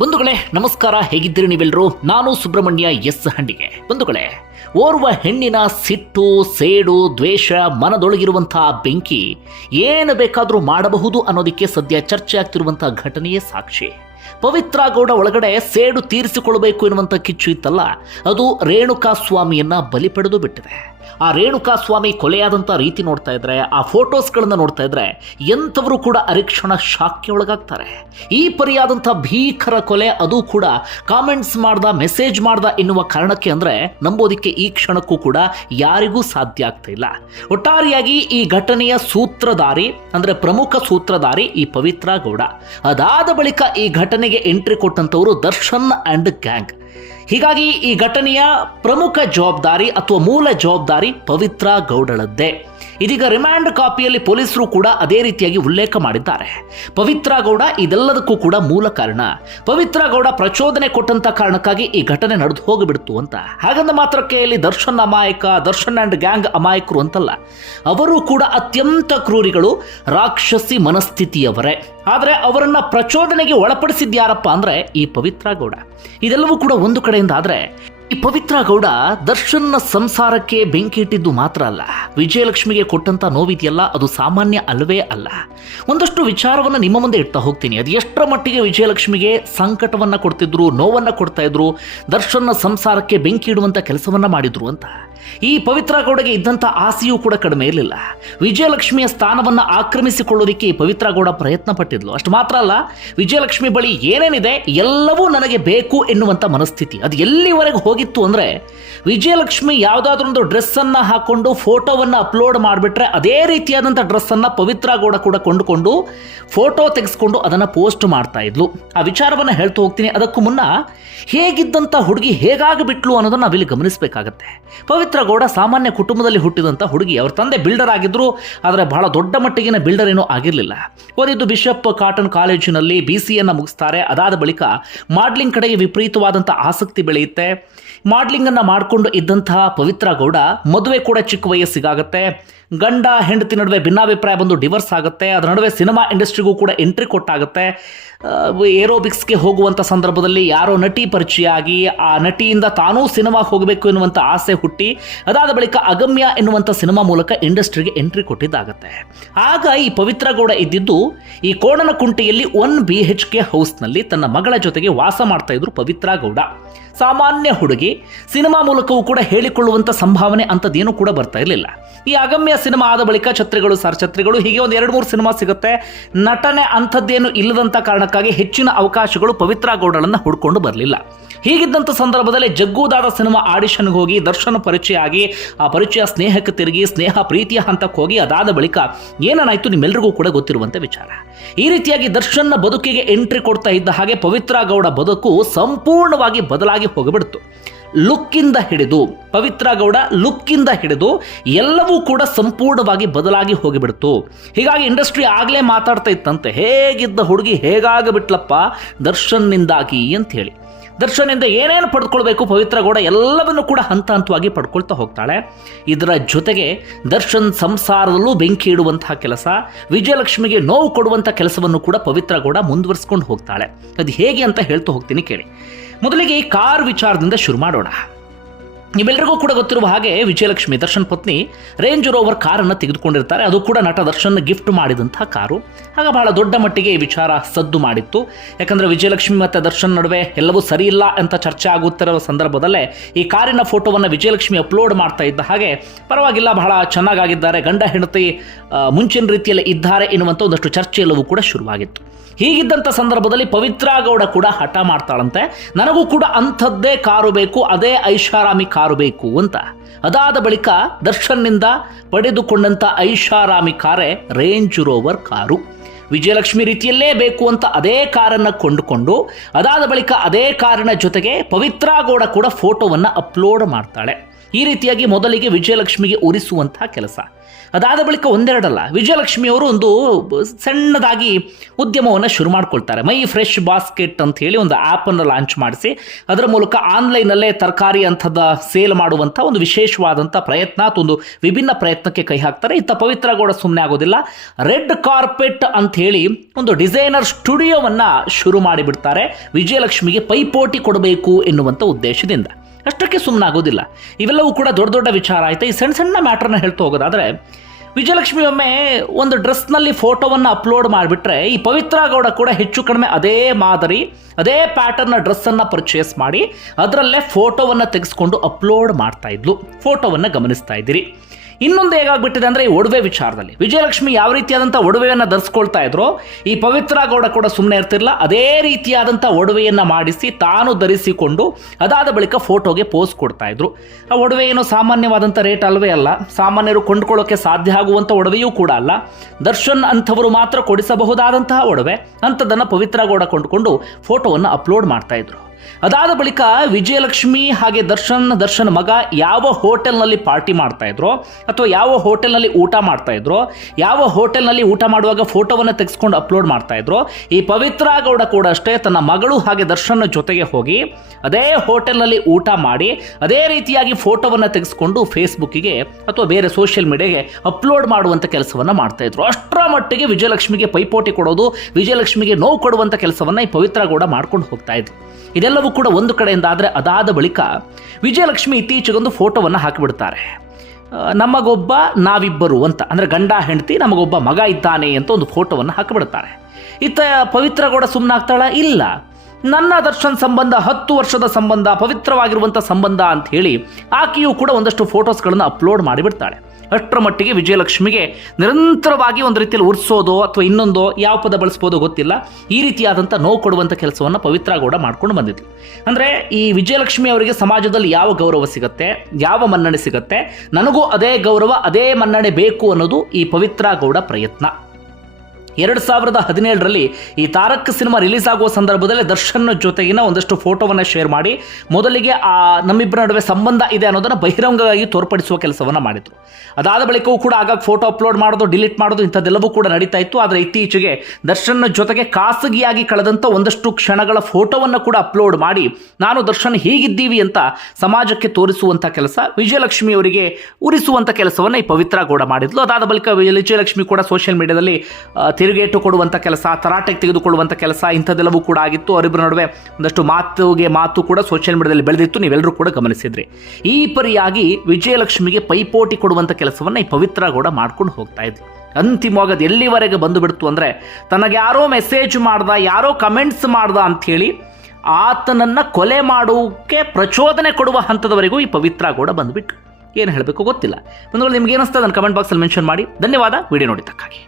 ಬಂಧುಗಳೇ, ನಮಸ್ಕಾರ. ಹೇಗಿದ್ದೀರಿ ನೀವೆಲ್ಲರೂ? ನಾನು ಸುಬ್ರಹ್ಮಣ್ಯ ಎಸ್ ಹಂಡಿಗೆ ಬಂಧುಗಳೇ, ಓರ್ವ ಹೆಣ್ಣಿನ ಸಿಟ್ಟು, ಸೇಡು, ದ್ವೇಷ, ಮನದೊಳಗಿರುವಂತಹ ಬೆಂಕಿ ಏನು ಬೇಕಾದರೂ ಮಾಡಬಹುದು ಅನ್ನೋದಕ್ಕೆ ಸದ್ಯ ಚರ್ಚೆ ಆಗ್ತಿರುವಂತಹ ಘಟನೆಯೇ ಸಾಕ್ಷಿ. ಪವಿತ್ರ ಗೌಡ ಒಳಗಡೆ ಸೇಡು ತೀರಿಸಿಕೊಳ್ಳಬೇಕು ಎನ್ನುವಂಥ ಕಿಚ್ಚು ಇತ್ತಲ್ಲ, ಅದು ರೇಣುಕಾ ಸ್ವಾಮಿಯನ್ನ ಬಲಿ ಪಡೆದು ಬಿಟ್ಟಿದೆ. ಆ ರೇಣುಕಾ ಸ್ವಾಮಿ ಕೊಲೆಯಾದಂಥ ರೀತಿ ನೋಡ್ತಾ ಇದ್ರೆ, ಆ ಫೋಟೋಸ್ಗಳನ್ನು ನೋಡ್ತಾ ಇದ್ರೆ ಎಂಥವರು ಕೂಡ ಅರಿಕ್ಷಣ ಶಾಕ್ಗೆ ಒಳಗಾಗ್ತಾರೆ. ಈ ಪರಿಯಾದಂಥ ಭೀಕರ ಕೊಲೆ ಅದು ಕೂಡ ಕಾಮೆಂಟ್ಸ್ ಮಾಡ್ದ, ಮೆಸೇಜ್ ಮಾಡ್ದ ಎನ್ನುವ ಕಾರಣಕ್ಕೆ ಅಂದರೆ ನಂಬೋದಕ್ಕೆ ಈ ಕ್ಷಣಕ್ಕೂ ಕೂಡ ಯಾರಿಗೂ ಸಾಧ್ಯ ಆಗ್ತಾ ಇಲ್ಲ. ಒಟ್ಟಾರೆಯಾಗಿ ಈ ಘಟನೆಯ ಸೂತ್ರಧಾರಿ, ಅಂದ್ರೆ ಪ್ರಮುಖ ಸೂತ್ರಧಾರಿ ಈ ಪವಿತ್ರ ಗೌಡ. ಅದಾದ ಬಳಿಕ ಈ ಘಟನೆಗೆ ಎಂಟ್ರಿ ಕೊಟ್ಟಂಥವರು ದರ್ಶನ್ ಆ್ಯಂಡ್ ಗ್ಯಾಂಗ್. ಹೀಗಾಗಿ ಈ ಘಟನೆಯ ಪ್ರಮುಖ ಜವಾಬ್ದಾರಿ ಅಥವಾ ಮೂಲ ಜವಾಬ್ದಾರಿ ಪವಿತ್ರ ಗೌಡಳದ್ದೇ. ಇದೀಗ ರಿಮ್ಯಾಂಡ್ ಕಾಪಿಯಲ್ಲಿ ಪೊಲೀಸರು ಕೂಡ ಅದೇ ರೀತಿಯಾಗಿ ಉಲ್ಲೇಖ ಮಾಡಿದ್ದಾರೆ. ಪವಿತ್ರ ಗೌಡ ಇದೆಲ್ಲದಕ್ಕೂ ಕೂಡ ಮೂಲ ಕಾರಣ. ಪವಿತ್ರ ಗೌಡ ಪ್ರಚೋದನೆ ಕೊಟ್ಟಂತ ಕಾರಣಕ್ಕಾಗಿ ಈ ಘಟನೆ ನಡೆದು ಹೋಗಿಬಿಡ್ತು ಅಂತ. ಹಾಗಂದ ಮಾತ್ರಕ್ಕೆ ಇಲ್ಲಿ ದರ್ಶನ್ ಅಮಾಯಕ, ದರ್ಶನ್ ಅಂಡ್ ಗ್ಯಾಂಗ್ ಅಮಾಯಕರು ಅಂತಲ್ಲ. ಅವರು ಕೂಡ ಅತ್ಯಂತ ಕ್ರೂರಿಗಳು, ರಾಕ್ಷಸಿ ಮನಸ್ಥಿತಿಯವರೇ. ಆದರೆ ಅವರನ್ನ ಪ್ರಚೋದನೆಗೆ ಒಳಪಡಿಸಿದ್ಯಾರಪ್ಪ ಅಂದ್ರೆ ಈ ಪವಿತ್ರ ಗೌಡ. ಇದೆಲ್ಲವೂ ಕೂಡ ಒಂದು ಕಡೆಯಿಂದ ಆದ್ರೆ ಈ ಪವಿತ್ರ ಗೌಡ ದರ್ಶನ್ನ ಸಂಸಾರಕ್ಕೆ ಬೆಂಕಿ ಇಟ್ಟಿದ್ದು ಮಾತ್ರ ಅಲ್ಲ. ವಿಜಯಲಕ್ಷ್ಮಿಗೆ ಕೊಟ್ಟಂತ ನೋವಿದೆಯಲ್ಲ, ಅದು ಸಾಮಾನ್ಯ ಅಲ್ಲವೇ ಅಲ್ಲ. ಒಂದಷ್ಟು ವಿಚಾರವನ್ನ ನಿಮ್ಮ ಮುಂದೆ ಇಡ್ತಾ ಹೋಗ್ತೀನಿ. ಅದು ಎಷ್ಟರ ಮಟ್ಟಿಗೆ ವಿಜಯಲಕ್ಷ್ಮಿಗೆ ಸಂಕಟವನ್ನ ಕೊಡ್ತಿದ್ರು, ನೋವನ್ನ ಕೊಡ್ತಾ ಇದ್ರು, ದರ್ಶನ್ನ ಸಂಸಾರಕ್ಕೆ ಬೆಂಕಿ ಇಡುವಂತ ಕೆಲಸವನ್ನ ಮಾಡಿದ್ರು ಅಂತ. ಈ ಪವಿತ್ರ ಗೌಡಗೆ ಇದ್ದಂಥ ಆಸೆಯೂ ಕೂಡ ಕಡಿಮೆ ಇರಲಿಲ್ಲ. ವಿಜಯಲಕ್ಷ್ಮಿಯ ಸ್ಥಾನವನ್ನು ಆಕ್ರಮಿಸಿಕೊಳ್ಳೋದಕ್ಕೆ ಈ ಪವಿತ್ರ ಗೌಡ ಪ್ರಯತ್ನ ಪಟ್ಟಿದ್ಲು ಅಷ್ಟು ಮಾತ್ರ ಅಲ್ಲ, ವಿಜಯಲಕ್ಷ್ಮಿ ಬಳಿ ಏನೇನಿದೆ ಎಲ್ಲವೂ ನನಗೆ ಬೇಕು ಎನ್ನುವಂಥ ಮನಸ್ಥಿತಿ. ಅದು ಎಲ್ಲಿವರೆಗೆ ಹೋಗಿತ್ತು ಅಂದರೆ, ವಿಜಯಲಕ್ಷ್ಮಿ ಯಾವುದಾದ್ರೊಂದು ಡ್ರೆಸ್ಸನ್ನು ಹಾಕೊಂಡು ಫೋಟೋವನ್ನು ಅಪ್ಲೋಡ್ ಮಾಡಿಬಿಟ್ರೆ ಅದೇ ರೀತಿಯಾದಂಥ ಡ್ರೆಸ್ಸನ್ನು ಪವಿತ್ರ ಗೌಡ ಕೂಡ ಕೊಂಡುಕೊಂಡು ಫೋಟೋ ತೆಗೆಸ್ಕೊಂಡು ಅದನ್ನು ಪೋಸ್ಟ್ ಮಾಡ್ತಾ ಇದ್ಲು. ಆ ವಿಚಾರವನ್ನು ಹೇಳ್ತಾ ಹೋಗ್ತೀನಿ. ಅದಕ್ಕೂ ಮುನ್ನ ಹೇಗಿದ್ದಂಥ ಹುಡುಗಿ ಹೇಗಾಗಿ ಬಿಟ್ಲು ಅನ್ನೋದನ್ನು ನಾವಿಲ್ಲಿ ಗಮನಿಸಬೇಕಾಗತ್ತೆ. ಪವಿತ್ರ ಗೌಡ ಸಾಮಾನ್ಯ ಕುಟುಂಬದಲ್ಲಿ ಹುಟ್ಟಿದಂಥ ಹುಡುಗಿ. ಅವ್ರ ತಂದೆ ಬಿಲ್ಡರ್ ಆಗಿದ್ದರು ಆದರೆ ಬಹಳ ದೊಡ್ಡ ಮಟ್ಟಿಗಿನ ಬಿಲ್ಡರ್ ಏನೂ ಆಗಿರಲಿಲ್ಲ. ಓದಿದ್ದು ಬಿಷಪ್ ಕಾಟನ್ ಕಾಲೇಜಿನಲ್ಲಿ ಬಿ ಸಿಯನ್ನು ಮುಗಿಸ್ತಾರೆ. ಅದಾದ ಬಳಿಕ ಮಾಡ್ಲಿಂಗ್ ಕಡೆಗೆ ವಿಪರೀತವಾದಂಥ ಆಸಕ್ತಿ ಬೆಳೆಯುತ್ತೆ. ಮಾಡ್ಲಿಂಗನ್ನು ಮಾಡಿಕೊಂಡು ಇದ್ದಂತಹ ಪವಿತ್ರ ಗೌಡ ಮದುವೆ ಕೂಡ ಚಿಕ್ಕ ವಯಸ್ಸಿಗಾಗತ್ತೆ. ಗಂಡ ಹೆಂಡತಿ ನಡುವೆ ಭಿನ್ನಾಭಿಪ್ರಾಯ ಬಂದು ಡಿವರ್ಸ್ ಆಗುತ್ತೆ. ಅದರ ನಡುವೆ ಸಿನಿಮಾ ಇಂಡಸ್ಟ್ರಿಗೂ ಕೂಡ ಎಂಟ್ರಿ ಕೊಟ್ಟಾಗುತ್ತೆ. ಏರೋಬಿಕ್ಸ್ಗೆ ಹೋಗುವಂಥ ಸಂದರ್ಭದಲ್ಲಿ ಯಾರೋ ನಟಿ ಪರಿಚಯ ಆಗಿ ಆ ನಟಿಯಿಂದ ತಾನೂ ಸಿನಿಮಾ ಹೋಗಬೇಕು ಎನ್ನುವಂಥ ಆಸೆ ಹುಟ್ಟಿ, ಅದಾದ ಬಳಿಕ ಅಗಮ್ಯ ಎನ್ನುವಂಥ ಸಿನಿಮಾ ಮೂಲಕ ಇಂಡಸ್ಟ್ರಿಗೆ ಎಂಟ್ರಿ ಕೊಟ್ಟಿದ್ದಾಗತ್ತೆ. ಆಗ ಈ ಪವಿತ್ರ ಗೌಡ ಇದ್ದಿದ್ದು ಈ ಕೋಣನಕುಂಟೆಯಲ್ಲಿ ಒನ್ ಬಿ ಎಚ್ ಕೆ ಹೌಸ್ನಲ್ಲಿ ತನ್ನ ಮಗಳ ಜೊತೆಗೆ ವಾಸ ಮಾಡ್ತಾ ಇದ್ರು ಪವಿತ್ರ ಗೌಡ. ಸಾಮಾನ್ಯ ಹುಡುಗಿ, ಸಿನಿಮಾ ಮೂಲಕವೂ ಕೂಡ ಹೇಳಿಕೊಳ್ಳುವಂಥ ಸಂಭಾವನೆ ಅಂಥದ್ದೇನೂ ಕೂಡ ಬರ್ತಾ ಇರಲಿಲ್ಲ. ಈ ಅಗಮ್ಯ ಸಿನಿಮಾ ಆದ ಬಳಿಕ ಛತ್ರಿಗಳು, ಸರ್ ಛತ್ರಿಗಳು, ಹೀಗೆ ಒಂದು ಎರಡು ಮೂರು ಸಿನಿಮಾ ಸಿಗುತ್ತೆ. ನಟನೆ ಅಂಥದ್ದೇನು ಇಲ್ಲದಂತ ಕಾರಣಕ್ಕಾಗಿ ಹೆಚ್ಚಿನ ಅವಕಾಶಗಳು ಪವಿತ್ರ ಗೌಡಳನ್ನು ಹುಡ್ಕೊಂಡು ಬರಲಿಲ್ಲ. ಹೀಗಿದ್ದಂಥ ಸಂದರ್ಭದಲ್ಲಿ ಜಗ್ಗುದಾದ ಸಿನಿಮಾ ಆಡಿಷನ್ಗೆ ಹೋಗಿ ದರ್ಶನ ಪರಿಚಯ ಆಗಿ ಆ ಪರಿಚಯ ಸ್ನೇಹಕ್ಕೆ ತಿರುಗಿ, ಸ್ನೇಹ ಪ್ರೀತಿಯ ಹಂತಕ್ಕೆ ಹೋಗಿ ಅದಾದ ಬಳಿಕ ಏನಾಯ್ತು ನಿಮ್ಮೆಲ್ಲರಿಗೂ ಕೂಡ ಗೊತ್ತಿರುವಂಥ ವಿಚಾರ. ಈ ರೀತಿಯಾಗಿ ದರ್ಶನ್ ಬದುಕಿಗೆ ಎಂಟ್ರಿ ಕೊಡ್ತಾ ಇದ್ದ ಹಾಗೆ ಪವಿತ್ರ ಗೌಡ ಬದುಕು ಸಂಪೂರ್ಣವಾಗಿ ಬದಲಾಗಿ ಹೋಗಿಬಿಡ್ತು. ಲುಕ್ಕಿಂದ ಹಿಡಿದು ಪವಿತ್ರ ಗೌಡ ಲುಕ್ಕಿಂದ ಹಿಡಿದು ಎಲ್ಲವೂ ಕೂಡ ಸಂಪೂರ್ಣವಾಗಿ ಬದಲಾಗಿ ಹೋಗಿಬಿಡ್ತು. ಹೀಗಾಗಿ ಇಂಡಸ್ಟ್ರಿ ಆಗಲೇ ಮಾತಾಡ್ತಾ ಇತ್ತಂತೆ, ಹೇಗಿದ್ದ ಹುಡುಗಿ ಹೇಗಾಗಿಬಿಟ್ಲಪ್ಪ ದರ್ಶನ್ನಿಂದಾಗಿ ಅಂತ ಹೇಳಿ ದರ್ಶನಿಂದ ಏನೇನು ಪಡ್ಕೊಳ್ಬೇಕು ಪವಿತ್ರ ಗೌಡ ಎಲ್ಲವನ್ನು ಕೂಡ ಹಂತ ಹಂತವಾಗಿ ಪಡ್ಕೊಳ್ತಾ ಹೋಗ್ತಾಳೆ. ಇದರ ಜೊತೆಗೆ ದರ್ಶನ್ ಸಂಸಾರದಲ್ಲೂ ಬೆಂಕಿ ಇಡುವಂತಹ ಕೆಲಸ, ವಿಜಯಲಕ್ಷ್ಮಿಗೆ ನೋವು ಕೊಡುವಂಥ ಕೆಲಸವನ್ನು ಕೂಡ ಪವಿತ್ರ ಗೌಡ ಮುಂದುವರಿಸ್ಕೊಂಡು ಹೋಗ್ತಾಳೆ. ಅದು ಹೇಗೆ ಅಂತ ಹೇಳ್ತಾ ಹೋಗ್ತೀನಿ ಕೇಳಿ. ಮೊದಲಿಗೆ ಈ ಕಾರ್ ವಿಚಾರದಿಂದ ಶುರು ಮಾಡೋಣ. ನಿಮ್ಮೆಲ್ಲರಿಗೂ ಕೂಡ ಗೊತ್ತಿರುವ ಹಾಗೆ ವಿಜಯಲಕ್ಷ್ಮಿ ದರ್ಶನ್ ಪತ್ನಿ ರೇಂಜ್ ರೋವರ್ ಕಾರನ್ನು ತೆಗೆದುಕೊಂಡಿರ್ತಾರೆ. ಅದು ಕೂಡ ನಟ ದರ್ಶನ್ ಗಿಫ್ಟ್ ಮಾಡಿದಂತಹ ಕಾರು. ಆಗ ಬಹಳ ದೊಡ್ಡ ಮಟ್ಟಿಗೆ ಈ ವಿಚಾರ ಸದ್ದು ಮಾಡಿತ್ತು. ಯಾಕಂದರೆ ವಿಜಯಲಕ್ಷ್ಮಿ ಮತ್ತು ದರ್ಶನ್ ನಡುವೆ ಎಲ್ಲವೂ ಸರಿ ಇಲ್ಲ ಅಂತ ಚರ್ಚೆ ಆಗುತ್ತಿರುವ ಸಂದರ್ಭದಲ್ಲೇ ಈ ಕಾರಿನ ಫೋಟೋವನ್ನು ವಿಜಯಲಕ್ಷ್ಮಿ ಅಪ್ಲೋಡ್ ಮಾಡ್ತಾ ಇದ್ದ ಹಾಗೆ ಪರವಾಗಿಲ್ಲ, ಬಹಳ ಚೆನ್ನಾಗಾಗಿದ್ದಾರೆ, ಗಂಡ ಹೆಂಡತಿ ಮುಂಚಿನ ರೀತಿಯಲ್ಲಿ ಇದ್ದಾರೆ ಎನ್ನುವಂಥ ಒಂದಷ್ಟು ಚರ್ಚೆ ಎಲ್ಲವೂ ಕೂಡ ಶುರುವಾಗಿತ್ತು. ಹೀಗಿದ್ದಂಥ ಸಂದರ್ಭದಲ್ಲಿ ಪವಿತ್ರ ಗೌಡ ಕೂಡ ಹಠ ಮಾಡ್ತಾಳಂತೆ. ನನಗೂ ಕೂಡ ಅಂಥದ್ದೇ ಕಾರು ಬೇಕು, ಅದೇ ಐಷಾರಾಮಿ ಬೇಕು ಅಂತ. ಅದಾದ ಬಳಿಕ ದರ್ಶನ್ನಿಂದ ಪಡೆದುಕೊಂಡಂಥ ಐಷಾರಾಮಿ ಕಾರೇ ರೇಂಜ್ ರೋವರ್ ಕಾರು. ವಿಜಯಲಕ್ಷ್ಮಿ ರೀತಿಯಲ್ಲೇ ಬೇಕು ಅಂತ ಅದೇ ಕಾರನ್ನು ಕೊಂಡುಕೊಂಡು, ಅದಾದ ಬಳಿಕ ಅದೇ ಕಾರಿನ ಜೊತೆಗೆ ಪವಿತ್ರ ಗೌಡ ಕೂಡ ಫೋಟೋವನ್ನು ಅಪ್ಲೋಡ್ ಮಾಡ್ತಾಳೆ. ಈ ರೀತಿಯಾಗಿ ಮೊದಲಿಗೆ ವಿಜಯಲಕ್ಷ್ಮಿಗೆ ಉರಿಸುವಂತಹ ಕೆಲಸ. ಅದಾದ ಬಳಿಕ ಒಂದೆರಡಲ್ಲ. ವಿಜಯಲಕ್ಷ್ಮಿಯವರು ಒಂದು ಸಣ್ಣದಾಗಿ ಉದ್ಯಮವನ್ನು ಶುರು ಮಾಡ್ಕೊಳ್ತಾರೆ. ಮೈ ಫ್ರೆಶ್ ಬಾಸ್ಕೆಟ್ ಅಂತ ಹೇಳಿ ಒಂದು ಆ್ಯಪನ್ನು ಲಾಂಚ್ ಮಾಡಿಸಿ, ಅದರ ಮೂಲಕ ಆನ್ಲೈನಲ್ಲೇ ತರಕಾರಿ ಅಂಥದ್ದು ಸೇಲ್ ಮಾಡುವಂಥ ಒಂದು ವಿಶೇಷವಾದಂಥ ಪ್ರಯತ್ನ ಒಂದು ವಿಭಿನ್ನ ಪ್ರಯತ್ನಕ್ಕೆ ಕೈ ಹಾಕ್ತಾರೆ. ಇತ್ತ ಪವಿತ್ರ ಗೌಡ ಸುಮ್ಮನೆ ಆಗೋದಿಲ್ಲ. ರೆಡ್ ಕಾರ್ಪೆಟ್ ಅಂತ ಹೇಳಿ ಒಂದು ಡಿಸೈನರ್ ಸ್ಟುಡಿಯೋವನ್ನು ಶುರು ಮಾಡಿಬಿಡ್ತಾರೆ. ವಿಜಯಲಕ್ಷ್ಮಿಗೆ ಪೈಪೋಟಿ ಕೊಡಬೇಕು ಎನ್ನುವಂಥ ಉದ್ದೇಶದಿಂದ. ಅಷ್ಟಕ್ಕೆ ಸುಮ್ಮನಾಗೋದಿಲ್ಲ ಇವೆಲ್ಲವೂ ಕೂಡ ದೊಡ್ಡ ದೊಡ್ಡ ವಿಚಾರ ಆಯಿತು? ಈ ಸಣ್ಣ ಸಣ್ಣ ಮ್ಯಾಟ್ರನ್ನ ಹೇಳ್ತಾ ಹೋಗೋದಾದರೆ, ವಿಜಯಲಕ್ಷ್ಮಿ ಒಮ್ಮೆ ಒಂದು ಡ್ರೆಸ್ನಲ್ಲಿ ಫೋಟೋವನ್ನು ಅಪ್ಲೋಡ್ ಮಾಡಿಬಿಟ್ರೆ, ಈ ಪವಿತ್ರ ಗೌಡ ಕೂಡ ಹೆಚ್ಚು ಕಡಿಮೆ ಅದೇ ಮಾದರಿ, ಅದೇ ಪ್ಯಾಟರ್ನ ಡ್ರೆಸ್ಸನ್ನು ಪರ್ಚೇಸ್ ಮಾಡಿ, ಅದರಲ್ಲೇ ಫೋಟೋವನ್ನು ತೆಗೆಸ್ಕೊಂಡು ಅಪ್ಲೋಡ್ ಮಾಡ್ತಾ ಇದ್ಲು. ಫೋಟೋವನ್ನು ಗಮನಿಸ್ತಾ ಇದ್ದೀರಿ. ಇನ್ನೊಂದು ಹೇಗಾಗ್ಬಿಟ್ಟಿದೆ ಅಂದರೆ ಈ ಒಡವೆ ವಿಚಾರದಲ್ಲಿ. ವಿಜಯಲಕ್ಷ್ಮಿ ಯಾವ ರೀತಿಯಾದಂಥ ಒಡವೆಯನ್ನು ಧರಿಸ್ಕೊಳ್ತಾ ಇದ್ರು, ಈ ಪವಿತ್ರ ಗೌಡ ಕೂಡ ಸುಮ್ಮನೆ ಇರ್ತಿರಲ್ಲ ಅದೇ ರೀತಿಯಾದಂಥ ಒಡವೆಯನ್ನು ಮಾಡಿಸಿ ತಾನು ಧರಿಸಿಕೊಂಡು ಅದಾದ ಬಳಿಕ ಫೋಟೋಗೆ ಪೋಸ್ ಕೊಡ್ತಾ ಇದ್ರು. ಆ ಒಡವೆ ಏನು ಸಾಮಾನ್ಯವಾದಂಥ ರೇಟ್ ಅಲ್ವೇ ಅಲ್ಲ. ಸಾಮಾನ್ಯರು ಕೊಂಡ್ಕೊಳ್ಳೋಕೆ ಸಾಧ್ಯ ಆಗುವಂಥ ಒಡವೆಯೂ ಕೂಡ ಅಲ್ಲ. ದರ್ಶನ್ ಅಂಥವರು ಮಾತ್ರ ಕೊಡಿಸಬಹುದಾದಂತಹ ಒಡವೆ. ಅಂಥದ್ದನ್ನು ಪವಿತ್ರ ಗೌಡ ಕೊಂಡುಕೊಂಡು ಫೋಟೋವನ್ನು ಅಪ್ಲೋಡ್ ಮಾಡ್ತಾ ಇದ್ರು. ಅದಾದ ಬಳಿಕ ವಿಜಯಲಕ್ಷ್ಮಿ ಹಾಗೆ ದರ್ಶನ್ ದರ್ಶನ್ ಮಗ ಯಾವ ಹೋಟೆಲ್ನಲ್ಲಿ ಪಾರ್ಟಿ ಮಾಡ್ತಾ ಇದ್ರು ಅಥವಾ ಯಾವ ಹೋಟೆಲ್ನಲ್ಲಿ ಊಟ ಮಾಡ್ತಾ ಇದ್ರು, ಯಾವ ಹೋಟೆಲ್ನಲ್ಲಿ ಊಟ ಮಾಡುವಾಗ ಫೋಟೋವನ್ನು ತೆಗೆಸ್ಕೊಂಡು ಅಪ್ಲೋಡ್ ಮಾಡ್ತಾ ಇದ್ರು, ಈ ಪವಿತ್ರ ಗೌಡ ಕೂಡ ಅಷ್ಟೇ ತನ್ನ ಮಗಳು ಹಾಗೆ ದರ್ಶನ್ ಜೊತೆಗೆ ಹೋಗಿ ಅದೇ ಹೋಟೆಲ್ನಲ್ಲಿ ಊಟ ಮಾಡಿ ಅದೇ ರೀತಿಯಾಗಿ ಫೋಟೋವನ್ನು ತೆಗೆಸ್ಕೊಂಡು ಫೇಸ್ಬುಕ್ಕಿಗೆ ಅಥವಾ ಬೇರೆ ಸೋಷಿಯಲ್ ಮೀಡಿಯಾಗೆ ಅಪ್ಲೋಡ್ ಮಾಡುವಂಥ ಕೆಲಸವನ್ನು ಮಾಡ್ತಾ ಇದ್ರು. ಅಷ್ಟರ ಮಟ್ಟಿಗೆ ವಿಜಯಲಕ್ಷ್ಮಿಗೆ ಪೈಪೋಟಿ ಕೊಡೋದು, ವಿಜಯಲಕ್ಷ್ಮಿಗೆ ನೋವು ಕೊಡುವಂಥ ಕೆಲಸವನ್ನು ಈ ಪವಿತ್ರ ಗೌಡ ಮಾಡ್ಕೊಂಡು ಹೋಗ್ತಾ ಇದ್ರು. ಇದೆಲ್ಲವೂ ಕೂಡ ಒಂದು ಕಡೆಯಿಂದ ಆದರೆ ಅದಾದ ಬಳಿಕ ವಿಜಯಲಕ್ಷ್ಮಿ ಇತ್ತೀಚೆಗೊಂದು ಫೋಟೋವನ್ನು ಹಾಕಿಬಿಡ್ತಾರೆ. ನಮಗೊಬ್ಬ ನಾವಿಬ್ಬರು ಅಂತ, ಅಂದರೆ ಗಂಡ, ಹೆಂಡತಿ, ನಮಗೊಬ್ಬ ಮಗ ಇದ್ದಾನೆ ಅಂತ ಒಂದು ಫೋಟೋವನ್ನು ಹಾಕಿಬಿಡ್ತಾರೆ. ಇತ್ತ ಪವಿತ್ರ ಗೌಡ ಸುಮ್ಮನಾಗ್ತಾಳ ಇಲ್ಲ. ನನ್ನ ದರ್ಶನ್ ಸಂಬಂಧ, ಹತ್ತು ವರ್ಷದ ಸಂಬಂಧ ಪವಿತ್ರವಾಗಿರುವಂಥ ಸಂಬಂಧ ಅಂತ ಹೇಳಿ ಆಕೆಯೂ ಕೂಡ ಒಂದಷ್ಟು ಫೋಟೋಸ್ಗಳನ್ನು ಅಪ್ಲೋಡ್ ಮಾಡಿಬಿಡ್ತಾಳೆ. ಅಷ್ಟರ ಮಟ್ಟಿಗೆ ವಿಜಯಲಕ್ಷ್ಮಿಗೆ ನಿರಂತರವಾಗಿ ಒಂದು ರೀತಿಯಲ್ಲಿ ಉರ್ಸೋದೋ ಅಥವಾ ಇನ್ನೊಂದೋ ಯಾವ ಪದ ಬಳಸ್ಬೋದೋ ಗೊತ್ತಿಲ್ಲ. ಈ ರೀತಿಯಾದಂಥ ನೋವು ಕೊಡುವಂಥ ಕೆಲಸವನ್ನು ಪವಿತ್ರ ಗೌಡ ಮಾಡ್ಕೊಂಡು ಬಂದಿದ್ಲು. ಅಂದರೆ ಈ ವಿಜಯಲಕ್ಷ್ಮಿ ಅವರಿಗೆ ಸಮಾಜದಲ್ಲಿ ಯಾವ ಗೌರವ ಸಿಗುತ್ತೆ, ಯಾವ ಮನ್ನಣೆ ಸಿಗುತ್ತೆ, ನನಗೂ ಅದೇ ಗೌರವ, ಅದೇ ಮನ್ನಣೆ ಬೇಕು ಅನ್ನೋದು ಈ ಪವಿತ್ರ ಗೌಡ ಪ್ರಯತ್ನ. ಎರಡು ಸಾವಿರದ ಹದಿನೇಳರಲ್ಲಿ ಈ ತಾರಕ್ ಸಿನಿಮಾ ರಿಲೀಸ್ ಆಗುವ ಸಂದರ್ಭದಲ್ಲಿ ದರ್ಶನ್ ಜೊತೆಗಿನ ಒಂದಷ್ಟು ಫೋಟೋವನ್ನು ಶೇರ್ ಮಾಡಿ ಮೊದಲಿಗೆ ಆ ನಮ್ಮಿಬ್ಬರ ನಡುವೆ ಸಂಬಂಧ ಇದೆ ಅನ್ನೋದನ್ನು ಬಹಿರಂಗವಾಗಿ ತೋರ್ಪಡಿಸುವ ಕೆಲಸವನ್ನು ಮಾಡಿದರು. ಅದಾದ ಬಳಿಕವೂ ಕೂಡ ಆಗಾಗ ಫೋಟೋ ಅಪ್ಲೋಡ್ ಮಾಡೋದು, ಡಿಲೀಟ್ ಮಾಡೋದು ಇಂಥದ್ದೆಲ್ಲವೂ ಕೂಡ ನಡೀತಾ ಇತ್ತು. ಆದರೆ ಇತ್ತೀಚೆಗೆ ದರ್ಶನ್ ಜೊತೆಗೆ ಖಾಸಗಿಯಾಗಿ ಕಳೆದಂಥ ಒಂದಷ್ಟು ಕ್ಷಣಗಳ ಫೋಟೋವನ್ನು ಕೂಡ ಅಪ್ಲೋಡ್ ಮಾಡಿ ನಾನು ದರ್ಶನ್ ಹೀಗಿದ್ದೀವಿ ಅಂತ ಸಮಾಜಕ್ಕೆ ತೋರಿಸುವಂಥ ಕೆಲಸ, ವಿಜಯಲಕ್ಷ್ಮಿ ಅವರಿಗೆ ಉರಿಸುವಂಥ ಕೆಲಸವನ್ನು ಈ ಪವಿತ್ರ ಗೌಡ ಮಾಡಿದ್ಲು. ಅದಾದ ಬಳಿಕ ವಿಜಯ- ವಿಜಯಲಕ್ಷ್ಮಿ ಕೂಡ ಸೋಷಿಯಲ್ ಮೀಡಿಯಾದಲ್ಲಿ ತಿರುಗೇಟು ಕೊಡುವಂಥ ಕೆಲಸ, ತರಾಟೆಗೆ ತೆಗೆದುಕೊಳ್ಳುವಂಥ ಕೆಲಸ ಇಂಥದ್ದೆಲ್ಲವೂ ಕೂಡ ಆಗಿತ್ತು. ಅವರಿಬ್ಬರ ನಡುವೆ ಒಂದಷ್ಟು ಮಾತುಗೆ ಮಾತು ಕೂಡ ಸೋಷಿಯಲ್ ಮೀಡಿಯಾದಲ್ಲಿ ಬೆಳೆದಿತ್ತು. ನೀವೆಲ್ಲರೂ ಕೂಡ ಗಮನಿಸಿದ್ರಿ. ಈ ಪರಿಯಾಗಿ ವಿಜಯಲಕ್ಷ್ಮಿಗೆ ಪೈಪೋಟಿ ಕೊಡುವಂಥ ಕೆಲಸವನ್ನು ಈ ಪವಿತ್ರ ಗೌಡ ಮಾಡ್ಕೊಂಡು ಹೋಗ್ತಾ ಇದ್ರು ಅಂತಿಮವಾಗಿ ಅದು ಎಲ್ಲಿವರೆಗೆ ಬಂದು ಬಿಡ್ತು ಅಂದರೆ, ತನಗೆ ಯಾರೋ ಮೆಸೇಜ್ ಮಾಡ್ದ, ಯಾರೋ ಕಮೆಂಟ್ಸ್ ಮಾಡ್ದ ಅಂಥೇಳಿ ಆತನನ್ನು ಕೊಲೆ ಮಾಡೋಕ್ಕೆ ಪ್ರಚೋದನೆ ಕೊಡುವ ಹಂತದವರೆಗೂ ಈ ಪವಿತ್ರ ಗೌಡ ಬಂದುಬಿಟ್ಟು ಏನು ಹೇಳಬೇಕು ಗೊತ್ತಿಲ್ಲ. ಒಂದು ನಿಮ್ಗೆ ಏನಿಸ್ತದೆ ನನ್ನ ಕಮೆಂಟ್ ಬಾಕ್ಸಲ್ಲಿ ಮೆನ್ಷನ್ ಮಾಡಿ. ಧನ್ಯವಾದ. ವಿಡಿಯೋ ನೋಡಿದ್ದಕ್ಕಾಗಿ.